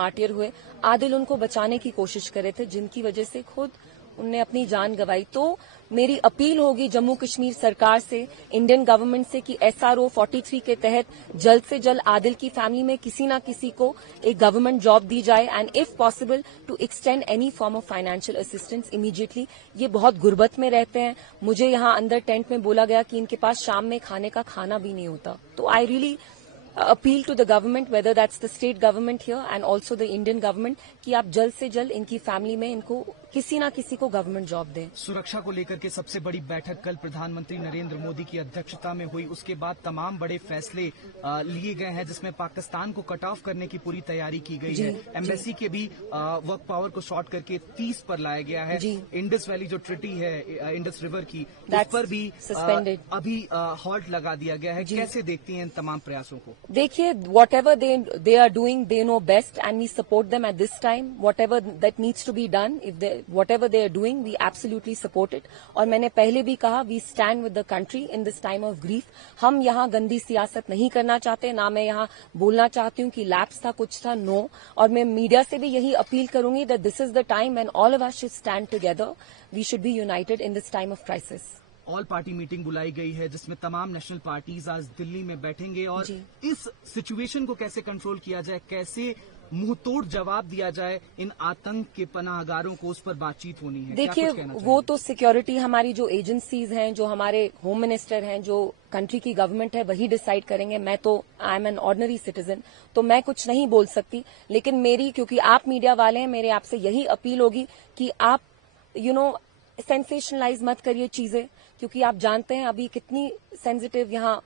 Martyr हुए, आदिल उनको बचाने की कोशिश कर रहे थे, जिनकी वजह से खुद उनने अपनी जान गंवाई। तो मेरी अपील होगी जम्मू कश्मीर सरकार से, इंडियन गवर्नमेंट से कि SRO 43 के तहत जल्द से जल्द आदिल की फैमिली में किसी ना किसी को एक गवर्नमेंट जॉब दी जाए and if possible to extend any form of financial assistance immediately. ये बहुत गुर्बत में रहते हैं। मुझे यहाँ अंदर टेंट में बोला गया कि इनके पास शाम में खाने का खाना भी नहीं होता। तो I really appeal to the government, whether that's the state government here and also the Indian government, कि आप जल्द से जल्द इनकी फैमिली में इनको किसी ना किसी को गवर्नमेंट जॉब दें। सुरक्षा को लेकर के सबसे बड़ी बैठक कल प्रधानमंत्री नरेंद्र मोदी की अध्यक्षता में हुई। उसके बाद तमाम बड़े फैसले लिए गए हैं, जिसमें पाकिस्तान को कट ऑफ करने की पूरी तैयारी की गई है। एम्बेसी के भी वर्क पावर को शॉर्ट करके 30 पर लाया गया है। इंडस वैली जो ट्रिटी है इंडस रिवर की, उस पर भी अभी हॉल्ट लगा दिया गया है। कैसे देखती हैं इन तमाम प्रयासों को? देखिए, whatever they are doing, they know best and we support them at this time. Whatever that needs to be done, if whatever they are doing, we absolutely support it. और मैंने पहले भी कहा, we stand with the country in this time of grief. हम यहाँ गंदी सियासत नहीं करना चाहते, ना मैं यहाँ बोलना चाहती हूँ कि लैप्स था, कुछ था, नो। और मैं मीडिया से भी यही अपील करूंगी that this is the time when all of us should stand together. We should be united in this time of crisis. All party meeting बुलाई गई है, जिसमें तमाम नेशनल पार्टीज आज दिल्ली में बैठेंगे और इस सिचुएशन को कैसे कंट्रोल किया जाए, कैसे मुंहतोड़ जवाब दिया जाए इन आतंक के पनाहगारों को, उस पर बातचीत होनी है। देखिए, वो तो सिक्योरिटी हमारी जो एजेंसीज हैं, जो हमारे होम मिनिस्टर हैं, जो कंट्री की गवर्नमेंट है, वही डिसाइड करेंगे। मैं तो I am an ordinary citizen, तो मैं कुछ नहीं बोल सकती। लेकिन मेरी, क्योंकि आप मीडिया वाले हैं, मेरे आपसे यही अपील होगी कि आप सेंसेशनलाइज मत करिए चीजें, क्योंकि आप जानते हैं अभी कितनी सेंसिटिव यहाँ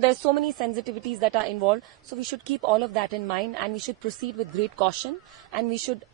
there's so many sensitivities that are involved, so we should keep all of that in mind and we should proceed with great caution and we should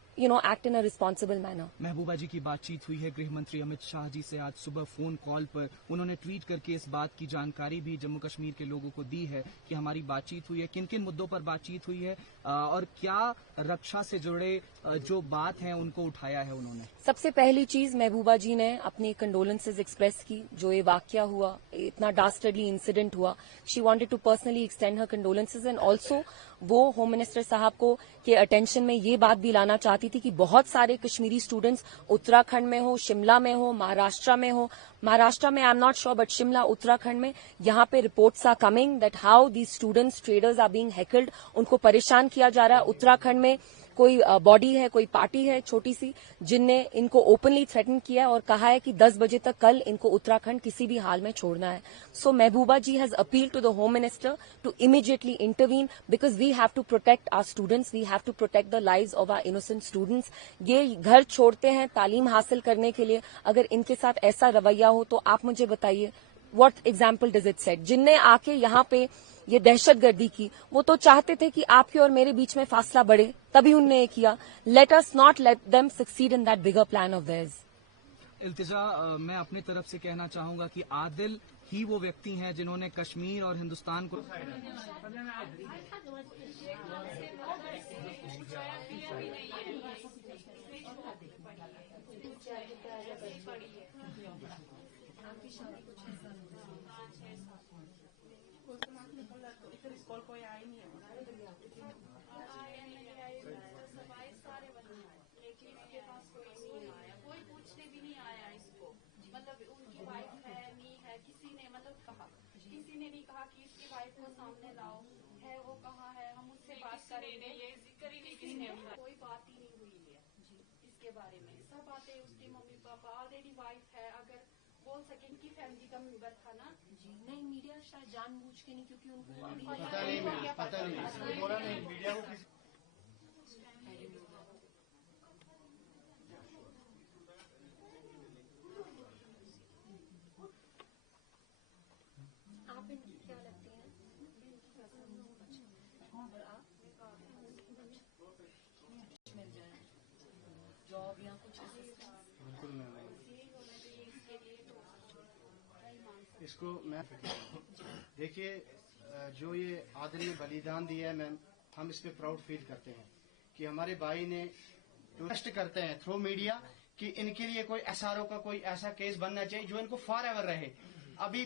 act in a responsible manner. महबूबा जी की बातचीत हुई है गृह मंत्री अमित शाह जी से आज सुबह phone call पर। उन्होंने ट्वीट करके इस बात की जानकारी भी जम्मू कश्मीर के लोगों को दी है कि हमारी बातचीत हुई है, किन किन मुद्दों पर बातचीत हुई है और क्या रक्षा से जुड़े जो बात है उनको उठाया है उन्होंने। सबसे पहली चीज, महबूबा जी ने अपनी कंडोलेंसेज एक्सप्रेस की। जो ये वाकया हुआ, इतना डास्टर्डली इंसिडेंट हुआ, she wanted to personally extend her condolences and also वो होम मिनिस्टर साहब को के अटेंशन में ये बात भी लाना चाहती थी कि बहुत सारे कश्मीरी स्टूडेंट्स उत्तराखंड में हो, शिमला में हो, महाराष्ट्र में हो, महाराष्ट्र में I am not sure but Shimla, Uttarakhand में यहाँ पे reports are coming that how these students traders are being heckled. उनको परेशान किया जा रहा है। उत्तराखंड में कोई बॉडी है, कोई पार्टी है छोटी सी, जिनने इनको ओपनली थ्रेटन किया है और कहा है कि 10 बजे तक कल इनको उत्तराखंड किसी भी हाल में छोड़ना है। So Mehbooba ji has appeal to the home minister to immediately intervene because we have to protect our students, we have to protect the lives of our innocent students. ये घर छोड़ते हैं तालीम हासिल करने के लिए, अगर इनके साथ ऐसा रवैया हो तो आप मुझे बताइए what example does it set. जिनने आके यहाँ पे ये दहशतगर्दी की, वो तो चाहते थे कि आपके और मेरे बीच में फासला बढ़े, तभी उनने ये किया। Let us not let them succeed in that bigger plan of theirs. Iltija, मैं अपनी तरफ से कहना चाहूंगा कि आदिल ही वो व्यक्ति हैं जिन्होंने कश्मीर और हिंदुस्तान को कोई पूछने भी नहीं आया इसको, मतलब उनकी वाइफ है नहीं है, किसी ने मतलब कहा, किसी ने नहीं कहा कि इसकी वाइफ को सामने लाओ, है वो कहाँ है, हम उससे बात करेंगे। ये जिक्र ही नहीं, किसी ने कोई बात ही नहीं हुई है इसके बारे में। सब बातें उसके मम्मी पापा, ऑलरेडी वाइफ है, अगर बोल सके इनकी फैमिली का मेंबर था ना जी। नहीं, मीडिया शायद जानबूझ के नहीं, क्योंकि उनको पता नहीं जॉब या कुछ। बिल्कुल नहीं, इसको मैं देखिए, जो ये आदिल ने बलिदान दिया है मैम, हम इस पे प्राउड फील करते हैं कि हमारे भाई ने रिक्वेस्ट करते हैं थ्रू मीडिया कि इनके लिए कोई SRO का कोई ऐसा केस बनना चाहिए जो इनको फॉर एवर रहे। अभी